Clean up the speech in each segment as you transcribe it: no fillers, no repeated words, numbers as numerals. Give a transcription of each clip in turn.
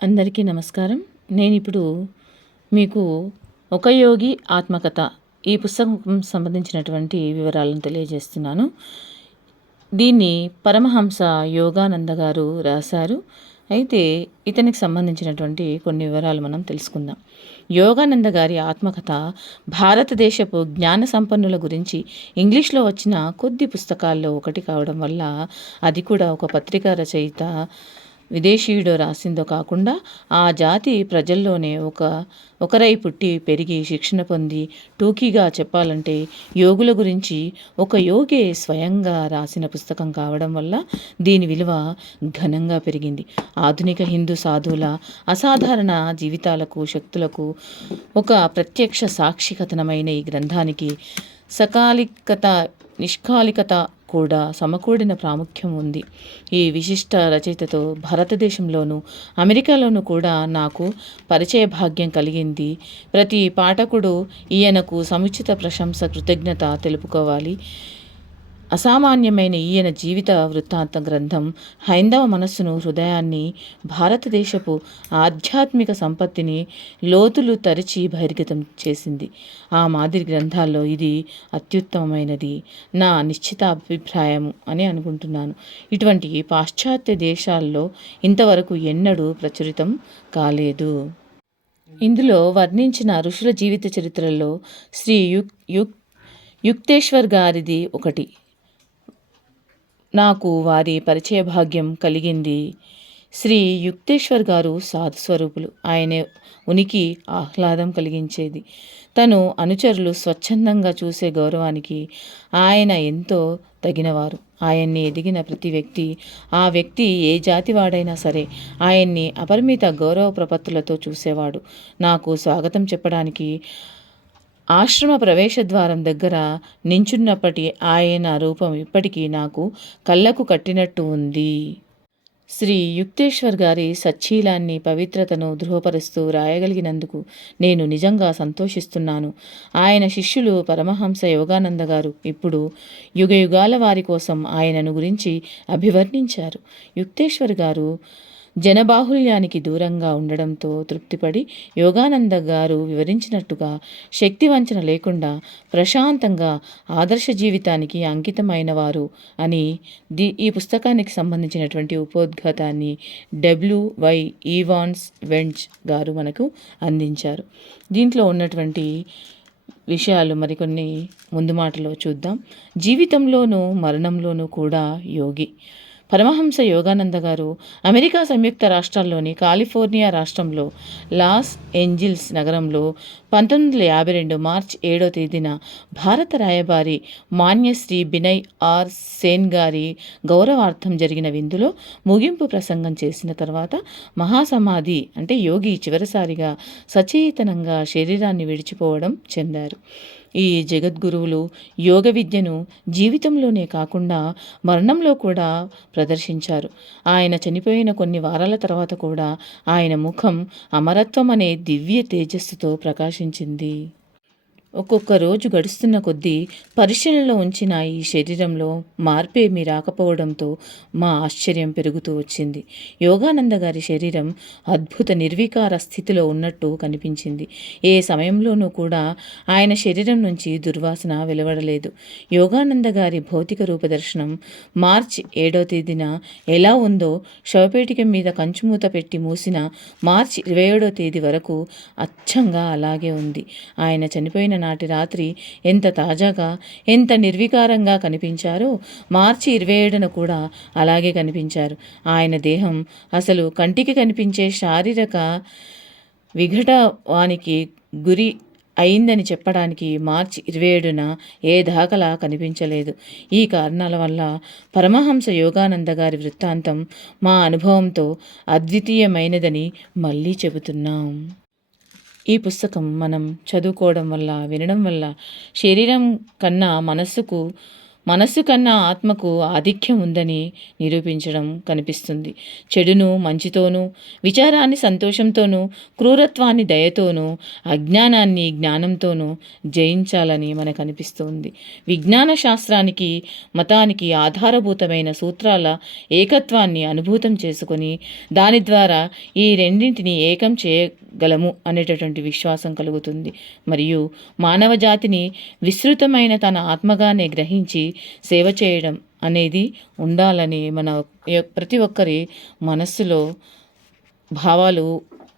అందరికీ నమస్కారం. నేనిప్పుడు మీకు ఒక యోగి ఆత్మకథ ఈ పుస్తకం సంబంధించినటువంటి వివరాలను తెలియజేస్తున్నాను. దీన్ని పరమహంస యోగానంద గారు రాశారు. అయితే ఇతనికి సంబంధించినటువంటి కొన్ని వివరాలు మనం తెలుసుకుందాం. యోగానంద గారి ఆత్మకథ భారతదేశపు జ్ఞాన సంపన్నుల గురించి ఇంగ్లీష్లో వచ్చిన కొద్ది పుస్తకాల్లో ఒకటి కావడం వల్ల, అది కూడా ఒక పత్రికా రచయిత విదేశీయుడు రాసిందో కాకుండా ఆ జాతి ప్రజల్లోనే ఒకరై పుట్టి పెరిగి శిక్షణ పొంది, టూకీగా చెప్పాలంటే యోగుల గురించి ఒక యోగే స్వయంగా రాసిన పుస్తకం కావడం వల్ల దీని విలువ ఘనంగా పెరిగింది. ఆధునిక హిందూ సాధువుల అసాధారణ జీవితాలకు, శక్తులకు ఒక ప్రత్యక్ష సాక్షికథనమైన ఈ గ్రంథానికి సకాలికత, నిష్కాలికత కూడా సమకూడిన ప్రాముఖ్యం ఉంది. ఈ విశిష్ట రచయితతో భారతదేశంలోనూ అమెరికాలోనూ కూడా నాకు పరిచయ భాగ్యం కలిగింది. ప్రతి పాఠకుడు ఈయనకు సముచిత ప్రశంస, కృతజ్ఞత తెలుపుకోవాలి. అసామాన్యమైన ఈయన జీవిత వృత్తాంత గ్రంథం హైందవ మనస్సును, హృదయాన్ని, భారతదేశపు ఆధ్యాత్మిక సంపత్తిని లోతులు తరిచి బహిర్గతం చేసింది. ఆ మాదిరి గ్రంథాల్లో ఇది అత్యుత్తమమైనది, నా నిశ్చిత అభిప్రాయం అని అనుకుంటున్నాను. ఇటువంటి పాశ్చాత్య దేశాల్లో ఇంతవరకు ఎన్నడూ ప్రచురితం కాలేదు. ఇందులో వర్ణించిన ఋషుల జీవిత చరిత్రల్లో శ్రీ యుక్తేశ్వర్ గారిది ఒకటి. నాకు వారి పరిచయ భాగ్యం కలిగింది. శ్రీ యుక్తేశ్వర్ గారు సాధు స్వరూపులు. ఆయన ఉనికి ఆహ్లాదం కలిగించేది. తను అనుచరులు స్వచ్ఛందంగా చూసే గౌరవానికి ఆయన ఎంతో తగినవారు. ఆయన్ని ఎదిగిన ప్రతి వ్యక్తి, ఆ వ్యక్తి ఏ జాతి వాడైనా సరే, ఆయన్ని అపరిమిత గౌరవ ప్రపత్తులతో చూసేవాడు. నాకు స్వాగతం చెప్పడానికి ఆశ్రమ ప్రవేశద్వారం దగ్గర నించున్నప్పటి ఆయన రూపం ఇప్పటికీ నాకు కళ్ళకు కట్టినట్టు ఉంది. శ్రీ యుక్తేశ్వర్ గారి సచ్చీలాన్ని, పవిత్రతను ధృవపరుస్తూ రాయగలిగినందుకు నేను నిజంగా సంతోషిస్తున్నాను. ఆయన శిష్యులు పరమహంస యోగానంద గారు ఇప్పుడు యుగయుగాల వారి కోసం ఆయనను గురించి అభివర్ణించారు. యుక్తేశ్వర్ గారు జనబాహుల్యానికి దూరంగా ఉండడంతో తృప్తిపడి, యోగానంద గారు వివరించినట్టుగా శక్తి వంచన లేకుండా ప్రశాంతంగా ఆదర్శ జీవితానికి అంకితమైనవారు అని ఈ పుస్తకానికి సంబంధించినటువంటి ఉపోద్ఘాతాన్ని డబ్ల్యూ.వై. ఈవాన్స్ వెంచ్ గారు మనకు అందించారు. దీంట్లో ఉన్నటువంటి విషయాలు మరికొన్ని ముందు మాటలో చూద్దాం. జీవితంలోనూ మరణంలోనూ కూడా యోగి. పరమహంస యోగానంద గారు అమెరికా సంయుక్త రాష్ట్రాల్లోని కాలిఫోర్నియా రాష్ట్రంలో లాస్ ఏంజిల్స్ నగరంలో 1952 మార్చి 7వ తేదీన భారత రాయబారి మాన్యశ్రీ బినయ్ ఆర్ సేన్ గారి గౌరవార్థం జరిగిన విందులో ముగింపు ప్రసంగం చేసిన తర్వాత మహాసమాధి అంటే యోగి చివరిసారిగా సచేతనంగా శరీరాన్ని విడిచిపోవడం చెందారు. ఈ జగద్గురువులు యోగ విద్యను జీవితంలోనే కాకుండా మరణంలో కూడా ప్రదర్శించారు. ఆయన చనిపోయిన కొన్ని వారాల తర్వాత కూడా ఆయన ముఖం అమరత్వం అనే దివ్య తేజస్సుతో ప్రకాశించింది. ఒక్కొక్క రోజు గడుస్తున్న కొద్దీ పరిశీలనలో ఉంచిన ఈ శరీరంలో మార్పేమీ రాకపోవడంతో మా ఆశ్చర్యం పెరుగుతూ వచ్చింది. యోగానంద గారి శరీరం అద్భుత నిర్వికార స్థితిలో ఉన్నట్టు కనిపించింది. ఏ సమయంలోనూ కూడా ఆయన శరీరం నుంచి దుర్వాసన వెలువడలేదు. యోగానంద గారి భౌతిక రూపదర్శనం మార్చి 7వ తేదీన ఎలా ఉందో, శవపేటిక మీద కంచుమూత పెట్టి మూసిన మార్చి 27వ తేదీ వరకు అచ్చంగా అలాగే ఉంది. ఆయన చనిపోయిన నాటి రాత్రి ఎంత తాజాగా, ఎంత నిర్వికారంగా కనిపించారో మార్చి 27న కూడా అలాగే కనిపించారు. ఆయన దేహం అసలు కంటికి కనిపించే శారీరక విఘటవానికి గురి అయిందని చెప్పడానికి మార్చి 27న ఏ దాఖలా కనిపించలేదు. ఈ కారణాల వల్ల పరమహంస యోగానంద గారి వృత్తాంతం మా అనుభవంతో అద్వితీయమైనదని మళ్ళీ చెబుతున్నాం. ఈ పుస్తకం మనం చదువుకోవడం వల్ల, వినడం వల్ల శరీరం కన్నా మనస్సుకు మనస్సు కన్నా ఆత్మకు ఆధిక్యం ఉందని నిరూపించడం కనిపిస్తుంది. చెడును మంచితోనూ, విచారాన్ని సంతోషంతోనూ, క్రూరత్వాన్ని దయతోనూ, అజ్ఞానాన్ని జ్ఞానంతోనూ జయించాలని మనకు అనిపిస్తుంది. విజ్ఞాన శాస్త్రానికి, మతానికి ఆధారభూతమైన సూత్రాల ఏకత్వాన్ని అనుభూతం చేసుకొని దాని ద్వారా ఈ రెండింటిని ఏకం చేయగలము అనేటటువంటి విశ్వాసం కలుగుతుంది. మరియు మానవ జాతిని విస్తృతమైన తన ఆత్మగానే గ్రహించి సేవ చేయడం అనేది ఉండాలని మన ప్రతి ఒక్కరి మనస్సులో భావాలు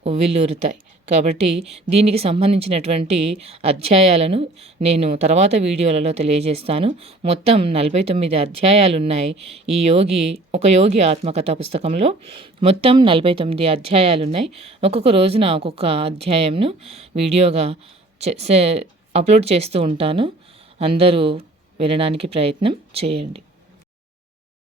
ఉవ్విళ్ళూరుతాయి. కాబట్టి దీనికి సంబంధించినటువంటి అధ్యాయాలను నేను తర్వాత వీడియోలలో తెలియజేస్తాను. మొత్తం 49 అధ్యాయాలు ఉన్నాయి. ఒక యోగి ఆత్మకథ పుస్తకంలో మొత్తం 49 అధ్యాయాలు ఉన్నాయి. ఒక్కొక్క రోజున ఒక్కొక్క అధ్యాయంను వీడియోగా అప్లోడ్ చేస్తూ ఉంటాను. అందరూ వినడానికి ప్రయత్నం చేయండి.